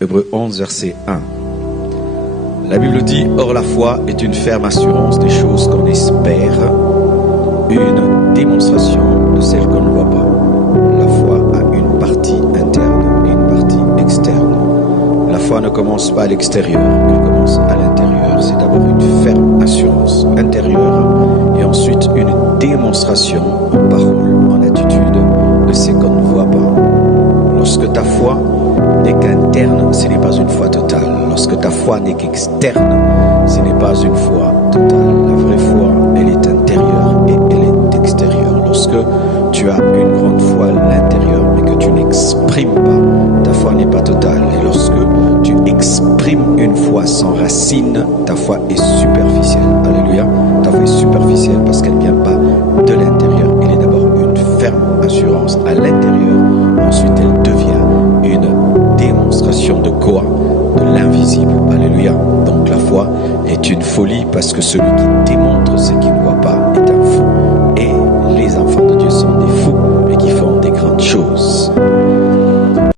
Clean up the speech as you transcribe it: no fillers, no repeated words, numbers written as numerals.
Hébreux 11, verset 1. La Bible dit, or la foi est une ferme assurance des choses qu'on espère, une démonstration de celles qu'on ne voit pas. La foi a une partie interne et une partie externe. La foi ne commence pas à l'extérieur, elle commence à l'intérieur. C'est d'abord une ferme assurance intérieure et ensuite une démonstration en parole, en attitude de ce qu'on ne voit pas. Lorsque ta foi n'est qu'interne, ce n'est pas une foi totale. Lorsque ta foi n'est qu'externe, ce n'est pas une foi totale. La vraie foi, elle est intérieure et elle est extérieure. Lorsque tu as une grande foi à l'intérieur, mais que tu n'exprimes pas, ta foi n'est pas totale. Et lorsque tu exprimes une foi sans racine, ta foi est superficielle. Alléluia. Ta foi est superficielle parce qu'elle ne vient pas de l'intérieur. Elle est d'abord une ferme assurance à l'intérieur. Ensuite, elle devient une démonstration de quoi? De l'invisible. Alléluia. Donc la foi est une folie parce que celui qui démontre ce qu'il ne voit pas